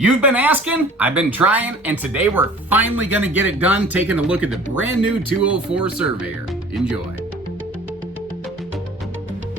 You've been asking, I've been trying, and today we're finally going to get it done, taking a look at the brand new 204 Surveyor. Enjoy.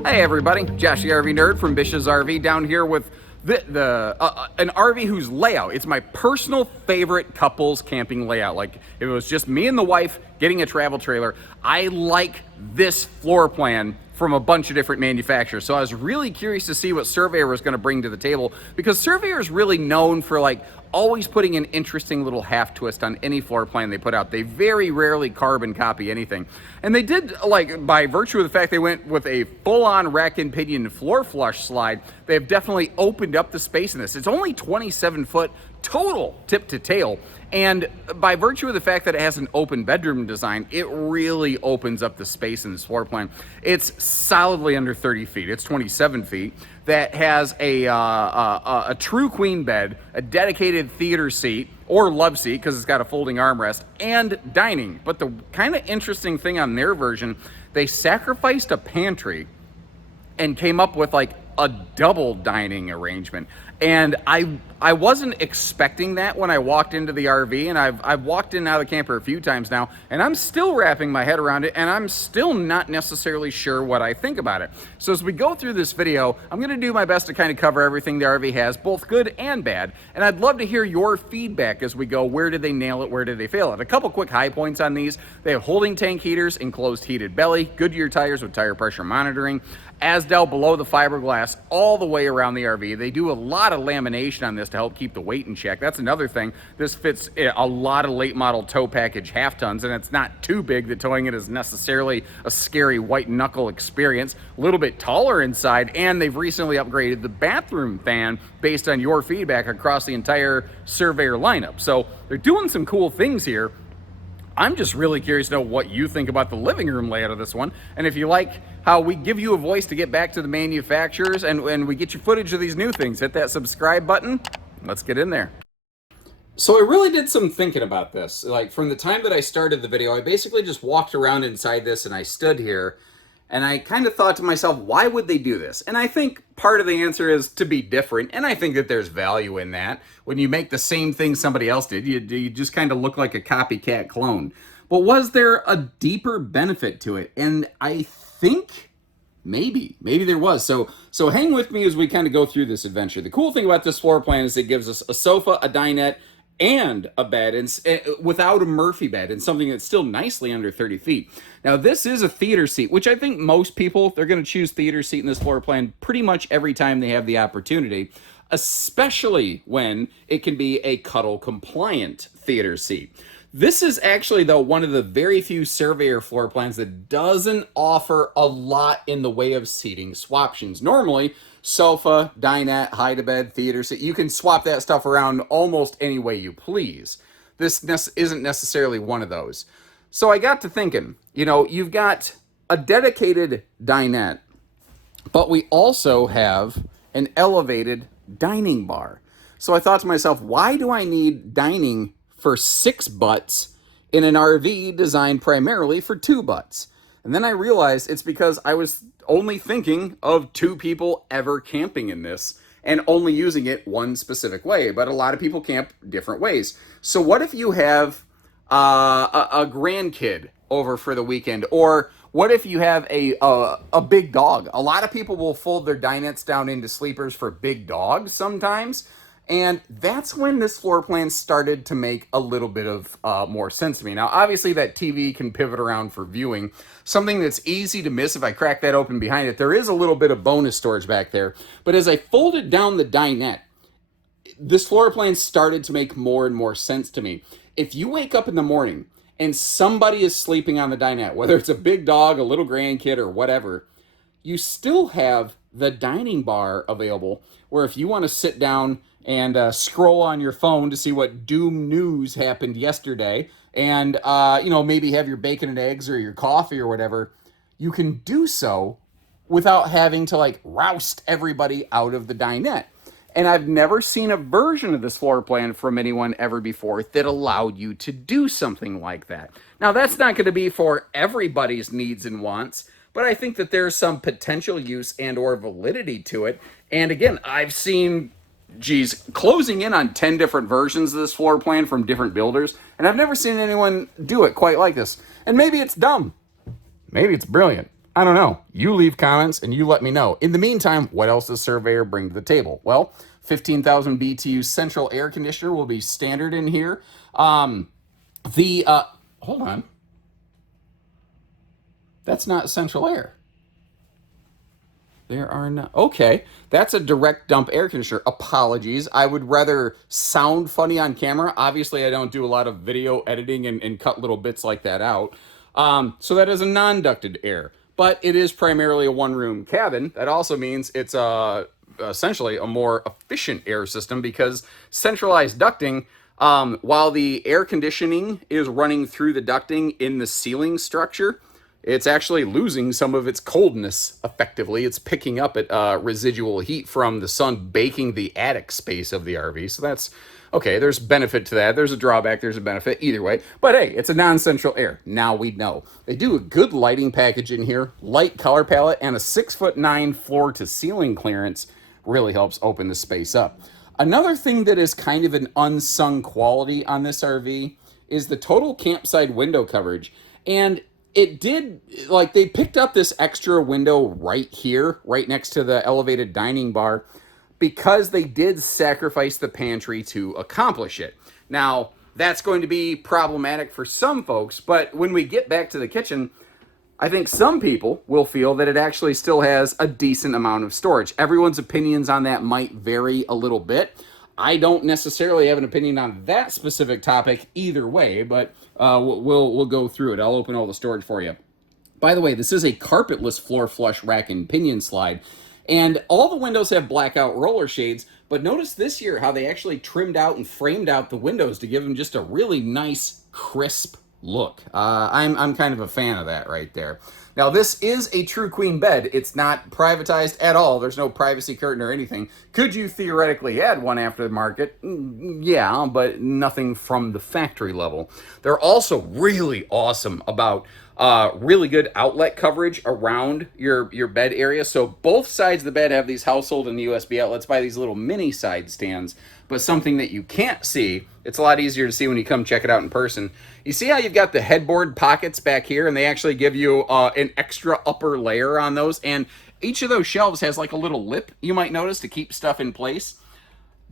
Hey everybody, Josh the RV Nerd from Bish's RV down here with an RV whose layout, it's my personal favorite couples camping layout. Like, if it was just me and the wife getting a travel trailer, I like this floor plan from a bunch of different manufacturers. So I was really curious to see what Surveyor was going to bring to the table, because Surveyor is really known for like always putting an interesting little half twist on any floor plan they put out. They very rarely carbon copy anything. And they did, like, by virtue of the fact they went with a full-on rack and pinion floor flush slide, they've definitely opened up the space in this. It's only 27 foot total tip to tail. And by virtue of the fact that it has an open bedroom design, it really opens up the space in this floor plan. It's solidly under 30 feet. It's 27 feet. That has a true queen bed, a dedicated theater seat, or love seat, because it's got a folding armrest, and dining. But the kind of interesting thing on their version, they sacrificed a pantry and came up with like a double dining arrangement. And I wasn't expecting that when I walked into the RV, and I've walked in and out of the camper a few times now, and I'm still wrapping my head around it, and I'm still not necessarily sure what I think about it. So as we go through this video, I'm gonna do my best to kind of cover everything the RV has, both good and bad, and I'd love to hear your feedback as we go. Where did they nail it? Where did they fail it? A couple quick high points on these. They have holding tank heaters, enclosed heated belly, Goodyear tires with tire pressure monitoring, Asdel below the fiberglass all the way around the RV. They do a lot of lamination on this to help keep the weight in check. That's another thing. This fits a lot of late model tow package half tons, and it's not too big that towing it is necessarily a scary white knuckle experience. A little bit taller inside, and they've recently upgraded the bathroom fan based on your feedback across the entire Surveyor lineup. So they're doing some cool things here. I'm just really curious to know what you think about the living room layout of this one. And if you like how we give you a voice to get back to the manufacturers and we get you footage of these new things, hit that subscribe button. Let's get in there. So I really did some thinking about this. Like, from the time that I started the video, I basically just walked around inside this and I stood here and I kind of thought to myself, why would they do this? And I think part of the answer is to be different. And I think that there's value in that. When you make the same thing somebody else did, you just kind of look like a copycat clone. But was there a deeper benefit to it? And I think maybe there was. So hang with me as we kind of go through this adventure. The cool thing about this floor plan is it gives us a sofa, a dinette, and a bed, and without a Murphy bed, and something that's still nicely under 30 feet. Now, this is a theater seat, which I think most people, they're going to choose theater seat in this floor plan pretty much every time they have the opportunity, especially when it can be a cuddle compliant theater seat. This is actually, though, one of the very few Surveyor floor plans that doesn't offer a lot in the way of seating swaptions. Normally, sofa, dinette, hide-a-bed, theater seat, you can swap that stuff around almost any way you please. This isn't necessarily one of those. So I got to thinking, you know, you've got a dedicated dinette, but we also have an elevated dining bar. So I thought to myself, why do I need dining for 6 butts in an RV designed primarily for 2 butts? And then I realized it's because I was only thinking of 2 people ever camping in this and only using it one specific way. But a lot of people camp different ways. So what if you have a grandkid over for the weekend? Or what if you have a big dog? A lot of people will fold their dinettes down into sleepers for big dogs sometimes. And that's when this floor plan started to make a little bit of more sense to me. Now, obviously, that TV can pivot around for viewing. Something that's easy to miss if I crack that open behind it. There is a little bit of bonus storage back there. But as I folded down the dinette, this floor plan started to make more and more sense to me. If you wake up in the morning and somebody is sleeping on the dinette, whether it's a big dog, a little grandkid, or whatever, you still have the dining bar available, where if you want to sit down and scroll on your phone to see what doom news happened yesterday, and maybe have your bacon and eggs or your coffee or whatever, you can do so without having to like roust everybody out of the dinette. And I've never seen a version of this floor plan from anyone ever before that allowed you to do something like that. Now, that's not going to be for everybody's needs and wants, but I think that there's some potential use and or validity to it. And again, I've seen geez, closing in on 10 different versions of this floor plan from different builders, and I've never seen anyone do it quite like this. And maybe it's dumb. Maybe it's brilliant. I don't know. You leave comments and you let me know. In the meantime, what else does Surveyor bring to the table? Well, 15,000 BTU central air conditioner will be standard in here. Hold on. That's not central air. There are no. Okay, that's a direct dump air conditioner. Apologies. I would rather sound funny on camera. Obviously, I don't do a lot of video editing and cut little bits like that out. So that is a non-ducted air, but it is primarily a one-room cabin. That also means it's essentially a more efficient air system because centralized ducting. While the air conditioning is running through the ducting in the ceiling structure, it's actually losing some of its coldness effectively. It's picking up at residual heat from the sun baking the attic space of the RV. So that's okay. There's benefit to that. There's a drawback. There's a benefit either way. But hey, it's a non-central air. Now we know. They do a good lighting package in here, light color palette, and a 6'9" floor to ceiling clearance really helps open the space up. Another thing that is kind of an unsung quality on this RV is the total campsite window coverage. And it did, like, they picked up this extra window right here, right next to the elevated dining bar, because they did sacrifice the pantry to accomplish it. Now, that's going to be problematic for some folks, but when we get back to the kitchen, I think some people will feel that it actually still has a decent amount of storage. Everyone's opinions on that might vary a little bit. I don't necessarily have an opinion on that specific topic either way, but we'll go through it. I'll open all the storage for you. By the way, this is a carpetless floor flush rack and pinion slide, and all the windows have blackout roller shades, but notice this year how they actually trimmed out and framed out the windows to give them just a really nice, crisp look. I'm kind of a fan of that right there. Now, this is a true queen bed. It's not privatized at all. There's no privacy curtain or anything. Could you theoretically add one after the market? Yeah, but nothing from the factory level. They're also really awesome about really good outlet coverage around your bed area. So both sides of the bed have these household and USB outlets by these little mini side stands. But something that you can't see, it's a lot easier to see when you come check it out in person. You see how you've got the headboard pockets back here, and they actually give you an extra upper layer on those, and each of those shelves has like a little lip, you might notice, to keep stuff in place.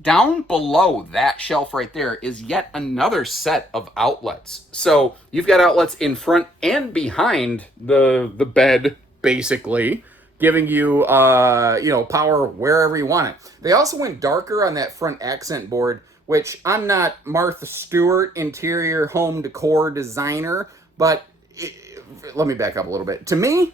Down below that shelf right there is yet another set of outlets. So you've got outlets in front and behind the bed, basically, giving you power wherever you want it. They also went darker on that front accent board, which I'm not Martha Stewart, interior home decor designer, but let me back up a little bit. To me,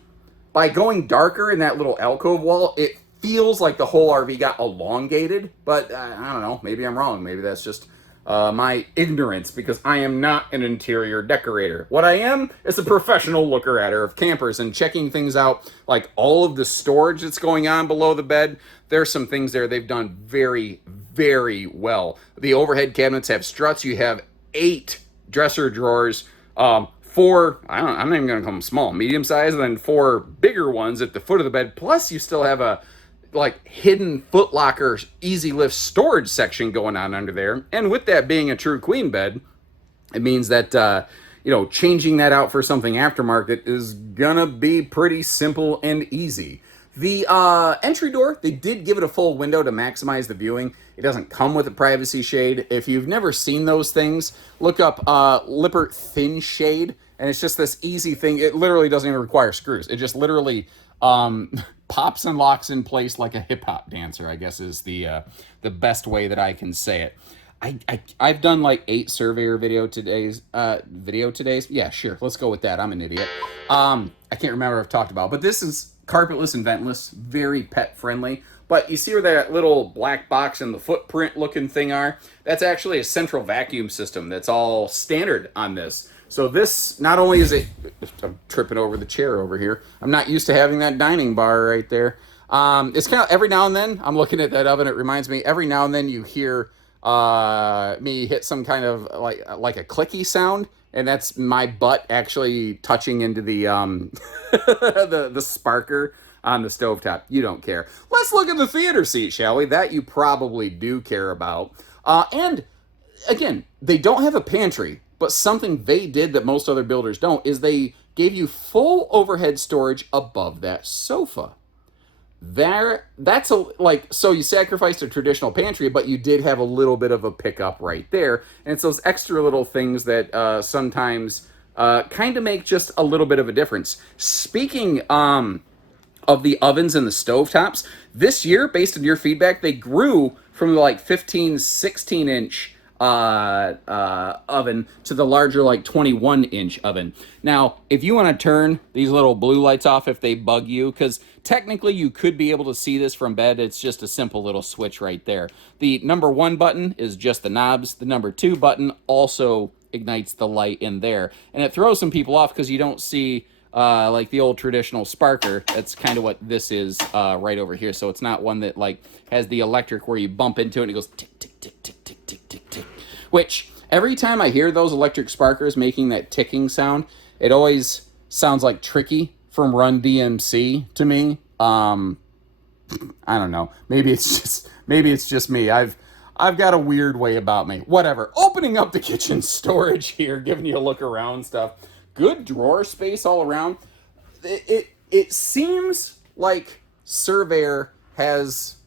by going darker in that little alcove wall, it feels like the whole RV got elongated, but I don't know, maybe I'm wrong. Maybe that's just my ignorance, because I am not an interior decorator. What I am is a professional looker-atter of campers and checking things out, like all of the storage that's going on below the bed. There's some things there they've done very, very well. The overhead cabinets have struts. You have 8 dresser drawers, 4, I'm not even going to call them small, medium size, and then 4 bigger ones at the foot of the bed. Plus, you still have a hidden Foot Locker easy lift storage section going on under there. And with that being a true queen bed, it means that changing that out for something aftermarket is gonna be pretty simple and easly. The entry door, they did give it a full window to maximize the viewing. It doesn't come with a privacy shade. If you've never seen those things, look up Lippert Thin Shade, and it's just this easy thing. It literally doesn't even require screws. It just literally pops and locks in place like a hip-hop dancer, I guess is the best way that I can say it. I've done like 8 Surveyor video today's. Yeah, sure. Let's go with that. I'm an idiot. I can't remember what I've talked about, but this is carpetless and ventless, very pet friendly. But you see where that little black box and the footprint looking thing are? That's actually a central vacuum system that's all standard on this. So this, not only is it, I'm tripping over the chair over here. I'm not used to having that dining bar right there. It's kind of, every now and then, I'm looking at that oven, it reminds me, every now and then you hear me hit some kind of like a clicky sound, and that's my butt actually touching into the the sparker on the stovetop. You don't care. Let's look at the theater seat, shall we? That you probably do care about. And again, they don't have a pantry, but something they did that most other builders don't is they gave you full overhead storage above that sofa. That's so you sacrificed a traditional pantry, but you did have a little bit of a pickup right there. And it's those extra little things that sometimes kind of make just a little bit of a difference. Speaking of the ovens and the stovetops, this year, based on your feedback, they grew from the like 15, 16 inch oven to the larger like 21 inch oven. Now, if you want to turn these little blue lights off if they bug you, because technically you could be able to see this from bed, it's just a simple little switch right there. The number 1 button is just the knobs. The number 2 button also ignites the light in there, and it throws some people off because you don't see like the old traditional sparker. That's kind of what this is right over here. So it's not one that like has the electric where you bump into it and it goes tick, tick, tick, tick, tick, tick, tick, tick. Which every time I hear those electric sparkers making that ticking sound, it always sounds like Tricky from Run DMC to me. I don't know. Maybe it's just me. I've got a weird way about me. Whatever. Opening up the kitchen storage here, giving you a look around stuff. Good drawer space all around. It seems like Surveyor has,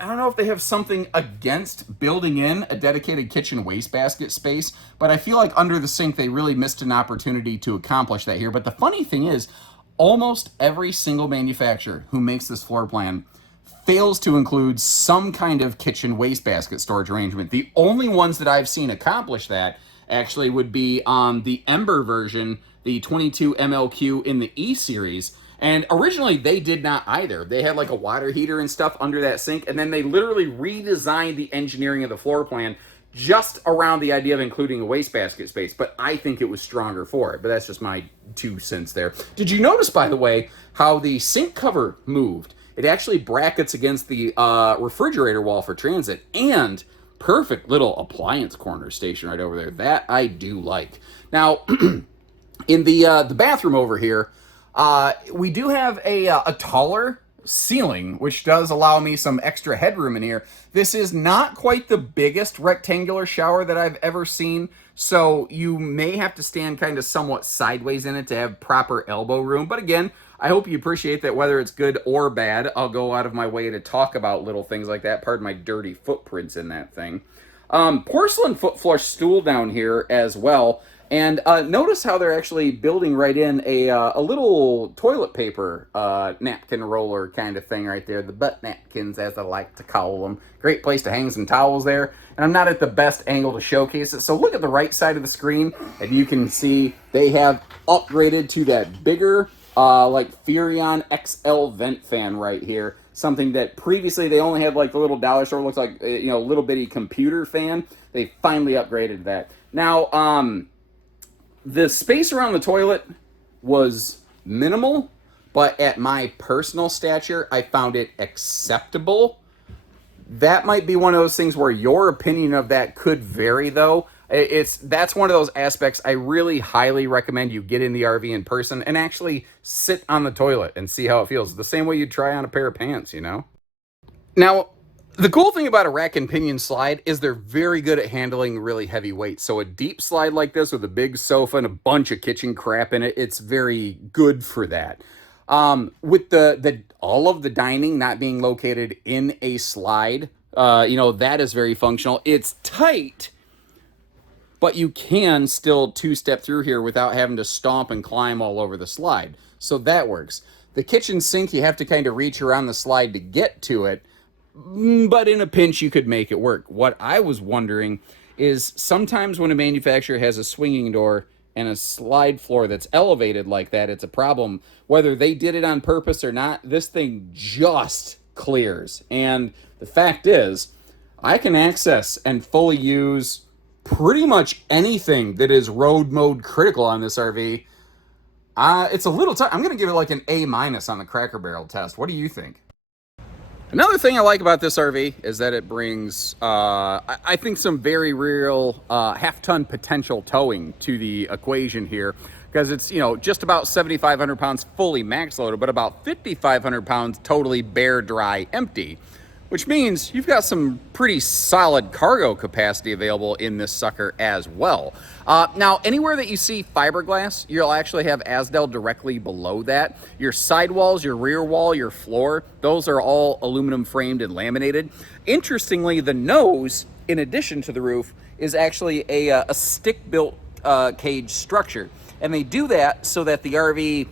I don't know if they have something against building in a dedicated kitchen wastebasket space, but I feel like under the sink they really missed an opportunity to accomplish that here. But the funny thing is, almost every single manufacturer who makes this floor plan fails to include some kind of kitchen wastebasket storage arrangement. The only ones that I've seen accomplish that actually would be on the Ember version, the 22 MLQ in the E series. And originally they did not either. They had like a water heater and stuff under that sink, and then they literally redesigned the engineering of the floor plan just around the idea of including a wastebasket space. But I think it was stronger for it. But that's just my 2 cents there. Did you notice, by the way, how the sink cover moved? It actually brackets against the refrigerator wall for transit, and perfect little appliance corner station right over there. That I do like. Now, in the bathroom over here, we do have a taller ceiling, which does allow me some extra headroom in here. This is not quite the biggest rectangular shower that I've ever seen, so you may have to stand kind of somewhat sideways in it to have proper elbow room. But again, I hope you appreciate that whether it's good or bad, I'll go out of my way to talk about little things like that. Pardon my dirty footprints in that thing. Porcelain foot flush stool down here as well. And notice how they're actually building right in a little toilet paper napkin roller kind of thing right there. The butt napkins, as I like to call them. Great place to hang some towels there. And I'm not at the best angle to showcase it. So look at the right side of the screen, and you can see they have upgraded to that bigger like Furrion XL vent fan right here. Something that previously they only had like the little dollar store, looks like, little bitty computer fan. They finally upgraded that. Now, the space around the toilet was minimal, but at my personal stature, I found it acceptable. That might be one of those things where your opinion of that could vary, though. That's one of those aspects I really highly recommend you get in the RV in person and actually sit on the toilet and see how it feels. The same way you'd try on a pair of pants, Now, the cool thing about a rack and pinion slide is they're very good at handling really heavy weight. So a deep slide like this with a big sofa and a bunch of kitchen crap in it, it's very good for that. With the all of the dining not being located in a slide, that is very functional. It's tight, but you can still two-step through here without having to stomp and climb all over the slide. So that works. The kitchen sink, you have to kind of reach around the slide to get to it, but in a pinch, you could make it work. What I was wondering is sometimes when a manufacturer has a swinging door and a slide floor that's elevated like that, it's a problem. Whether they did it on purpose or not, this thing just clears. And the fact is, I can access and fully use pretty much anything that is road mode critical on this RV. It's a little tough. I'm going to give it like an A- on the Cracker Barrel test. What do you think? Another thing I like about this RV is that it brings, I think, some very real half-ton potential towing to the equation here. because it's, you know, just about 7,500 pounds fully max loaded, but about 5,500 pounds totally bare, dry, empty, which means you've got some pretty solid cargo capacity available in this sucker as well. Now, anywhere that you see fiberglass, you'll actually have Asdel directly below that. Your sidewalls, your rear wall, your floor, those are all aluminum framed and laminated. Interestingly, the nose, in addition to the roof, is actually a stick-built cage structure. And they do that so that the RV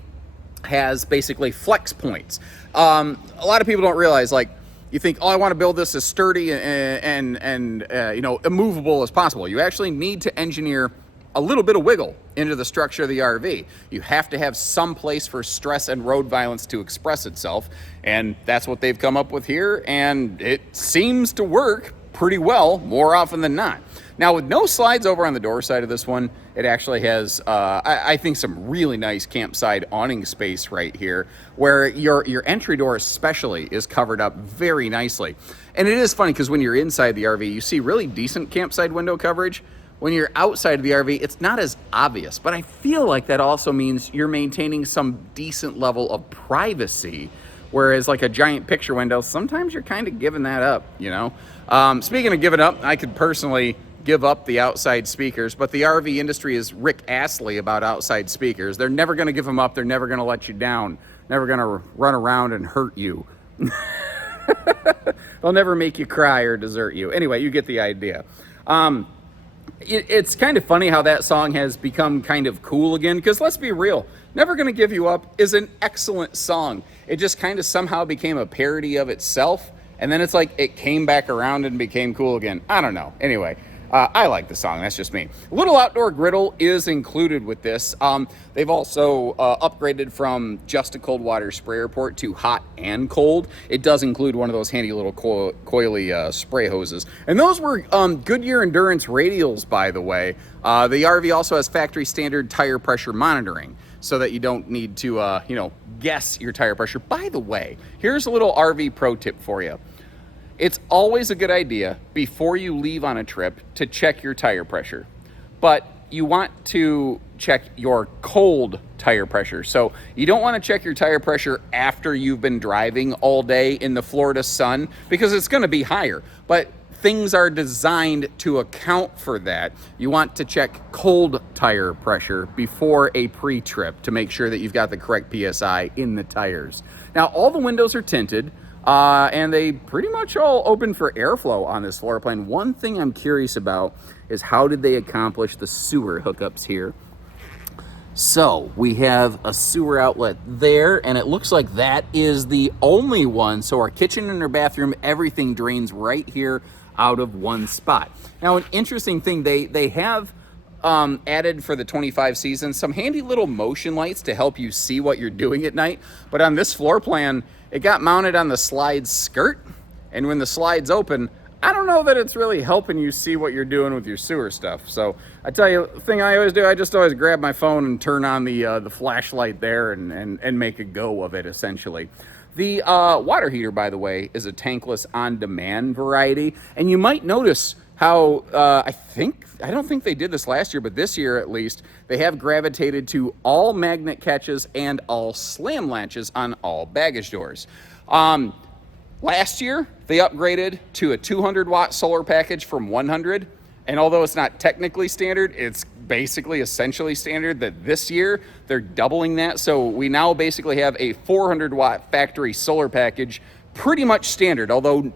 has basically flex points. A lot of people don't realize, like, you think, oh, I want to build this as sturdy and you know, immovable as possible. You actually need to engineer a little bit of wiggle into the structure of the RV. You have to have some place for stress and road violence to express itself, and that's what they've come up with here, and it seems to work pretty well more often than not. Now, with no slides over on the door side of this one, it actually has, I think, some really nice campsite awning space right here, where your entry door especially is covered up very nicely. And it is funny because when you're inside the RV, you see really decent campsite window coverage. When you're outside of the RV, it's not as obvious, but I feel like that also means you're maintaining some decent level of privacy, whereas like a giant picture window, sometimes you're kind of giving that up, you know? Speaking of giving up, I could personally give up the outside speakers, but the RV industry is Rick Astley about outside speakers. They're never going to give them up. They're never going to let you down. Never going to run around and hurt you. They'll never make you cry or desert you. Anyway, you get the idea. It's kind of funny how that song has become kind of cool again, because let's be real, Never Gonna Give You Up is an excellent song. It just kind of somehow became a parody of itself, and then it's like it came back around and became cool again. I don't know. Anyway, I like the song. That's just me. Little outdoor griddle is included with this. They've also upgraded from just a cold water sprayer port to hot and cold. It does include one of those handy little coily spray hoses. And those were Goodyear Endurance radials, by the way. The RV also has factory standard tire pressure monitoring, so that you don't need to, you know, guess your tire pressure. By the way, here's a little RV pro tip for you. It's always a good idea before you leave on a trip to check your tire pressure, but you want to check your cold tire pressure. So you don't want to check your tire pressure after you've been driving all day in the Florida sun, because it's going to be higher, but things are designed to account for that. You want to check cold tire pressure before a pre-trip to make sure that you've got the correct PSI in the tires. Now, all the windows are tinted, and they pretty much all open for airflow on this floor plan. One thing I'm curious about is how did they accomplish the sewer hookups here? So we have a sewer outlet there, and it looks like that is the only one. So our kitchen and our bathroom, everything drains right here out of one spot. Now, an interesting thing, they have added for the 25 season some handy little motion lights to help you see what you're doing at night. But on this floor plan, it got mounted on the slide skirt, and when the slide's open, I don't know that it's really helping you see what you're doing with your sewer stuff. So I tell you, the thing I always do, I just always grab my phone and turn on the flashlight there and make a go of it, essentially. The water heater, by the way, is a tankless on-demand variety, and you might notice how I don't think they did this last year, but this year at least, they have gravitated to all magnet catches and all slam latches on all baggage doors. Last year, they upgraded to a 200-watt solar package from 100, and although it's not technically standard, it's basically essentially standard. That this year, they're doubling that, so we now basically have a 400-watt factory solar package, pretty much standard, although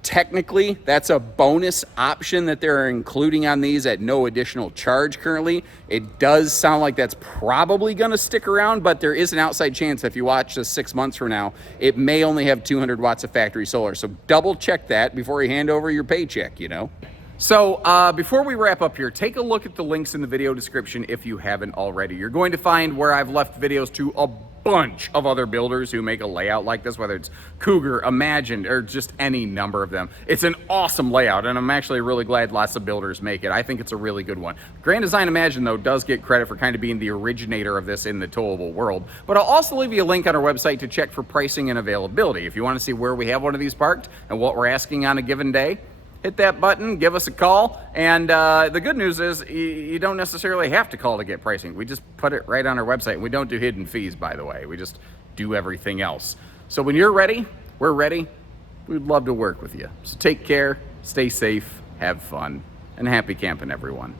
technically, that's a bonus option that they're including on these at no additional charge currently. It does sound like that's probably going to stick around, but there is an outside chance if you watch this 6 months from now, it may only have 200 watts of factory solar. So double check that before you hand over your paycheck, you know. So before we wrap up here, take a look at the links in the video description if you haven't already. You're going to find where I've left videos to a bunch of other builders who make a layout like this, whether it's Cougar, Imagined, or just any number of them. It's an awesome layout, and I'm actually really glad lots of builders make it. I think it's a really good one. Grand Design Imagined, though, does get credit for kind of being the originator of this in the towable world. But I'll also leave you a link on our website to check for pricing and availability. If you want to see where we have one of these parked and what we're asking on a given day, hit that button, give us a call. And the good news is you don't necessarily have to call to get pricing. We just put it right on our website. We don't do hidden fees, by the way. We just do everything else. So when you're ready, we're ready. We'd love to work with you. So take care, stay safe, have fun, and happy camping, everyone.